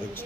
Thanks.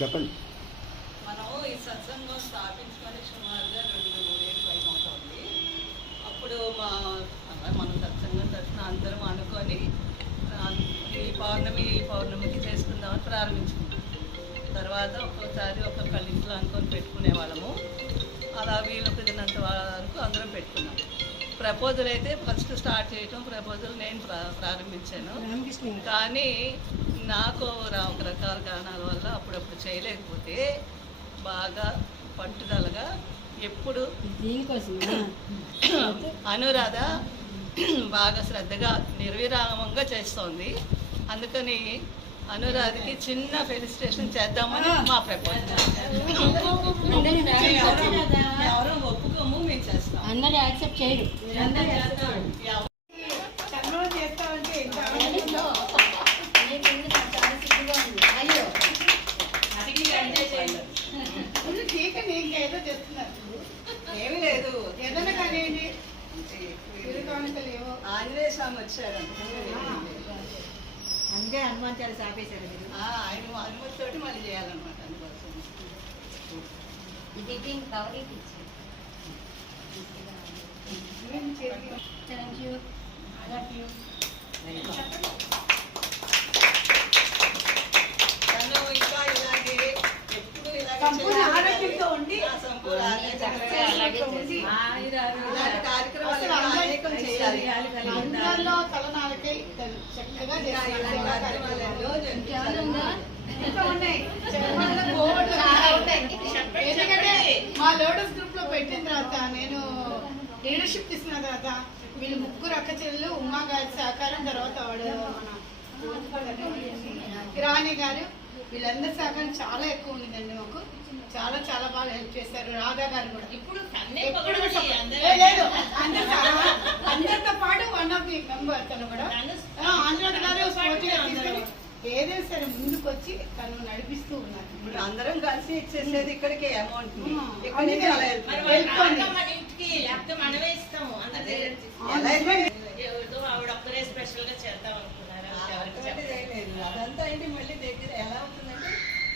చెప్పండి. మనం ఈ సత్సంగం స్థాపించుకొని సుమారుగా రెండు మూడేళ్ళు పైన అవుతుంది అప్పుడు మా మనం సత్సంగం తరఫున అందరం అనుకొని ఈ పౌర్ణమి పౌర్ణమికి చేసుకుందామని ప్రారంభించుకున్నాం. తర్వాత ఒక్కోసారి ఒక్కొక్కళ్ళ ఇంట్లో అనుకొని పెట్టుకునే వాళ్ళము. అలా వీలు కుదిరినంత వరకు అందరం పెట్టుకున్నాం. ప్రపోజల్ అయితే ఫస్ట్ స్టార్ట్ చేయటం ప్రపోజల్ నేను ప్రా ప్రారంభించాను. కానీ నాకు రా- ఒక రకాల కారణాల వల్ల అప్పుడప్పుడు చేయలేకపోతే బాగా పట్టుదలగా ఎప్పుడు అనురాధ బాగా శ్రద్ధగా నిర్విరామంగా చేస్తోంది. అందుకని అనురాధకి చిన్న ఫెలిసిటేషన్ చేద్దామని మా ప్రపోజల్. ఎవరో ఒప్పుకోము మేము చేస్తాం. అందరూ యాక్సెప్ట్ చేయరు. అందుకే హనుమాన్ చాలీస ఆపేశారు మీరు? ఆ, ఆయన అనుమతితోటి మళ్ళీ చేయాలన్నమాట అందుకోసం. Thank you. I love you. తను ఇంకా ఇలాగే ఎప్పుడు ఇలాగే సంపూర్ణ చేయాలి. ఆరోగ్యంతో ఉండి ఆ, సంపూర్ణ ఆరోగ్యంతో అలాగే ఉండి చేసి ఇలాంటి కార్యక్రమాలు అనేకం చేయాలి. అందరిలో తలనాలకై తను చక్కగా. ఎందుకంటే మా లోటస్ గ్రూప్లో పెట్టిన తర్వాత నేను లీడర్షిప్ తీసుకున్న తర్వాత వీళ్ళు ముగ్గురు అక్క చెల్లెలు ఉమా గారి సహకారం తర్వాత వాడు మన రాణి గారు వీళ్ళందరి సహకారం చాలా ఎక్కువ ఉండిందండి మాకు. చాలా చాలా బాగా హెల్ప్ చేశారు. రాధా గారు కూడా. ఇప్పుడు లేదు. ఏదైనా సరే ముందుకు వచ్చి తను నడిపిస్తూ ఉన్నారు. ఇప్పుడు అందరం కలిసి ఇచ్చేసేది ఇక్కడికి అమౌంట్. అదంతా ఏంటి మళ్ళీ దగ్గర ఎలా ఉంటుందంటే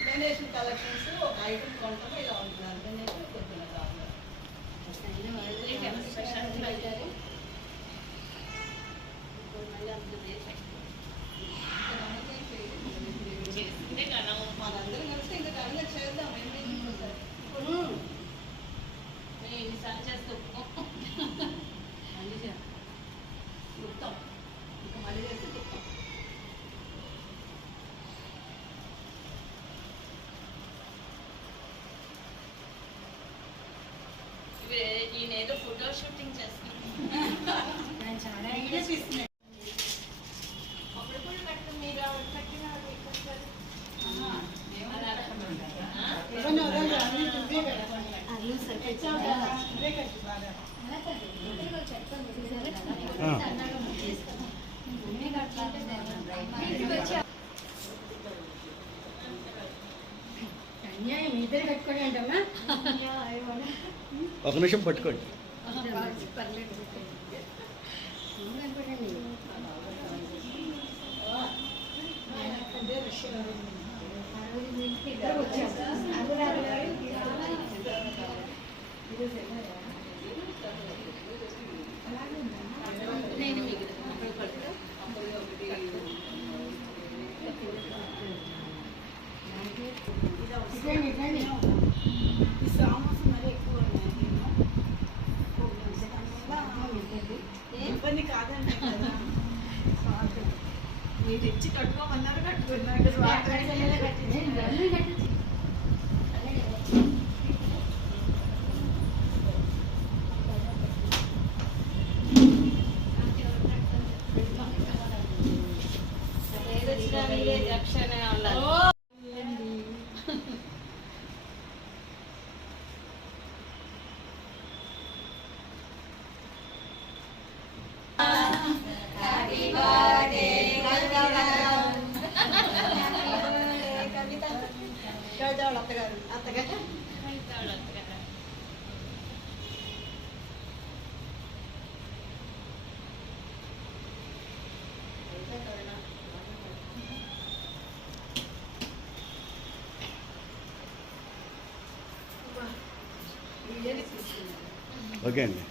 డొనేషన్ కలెక్షన్స్ ఒక ఐటమ్ కొనటం ఇలా ఏదో ఫోటో షూటింగ్ చేస్తున్నాం నేను చాలా ఐడియా తీసుకున్నాను అప్పుడు కూడా కట్టు. మీరు ఒక నిమిషం పట్టుకోండి. పర్లేదు. ఇబ్బంది కాదండి నేను తెచ్చి కట్టుకోమన్నారు కట్టుకున్నారు. రక్షణ again.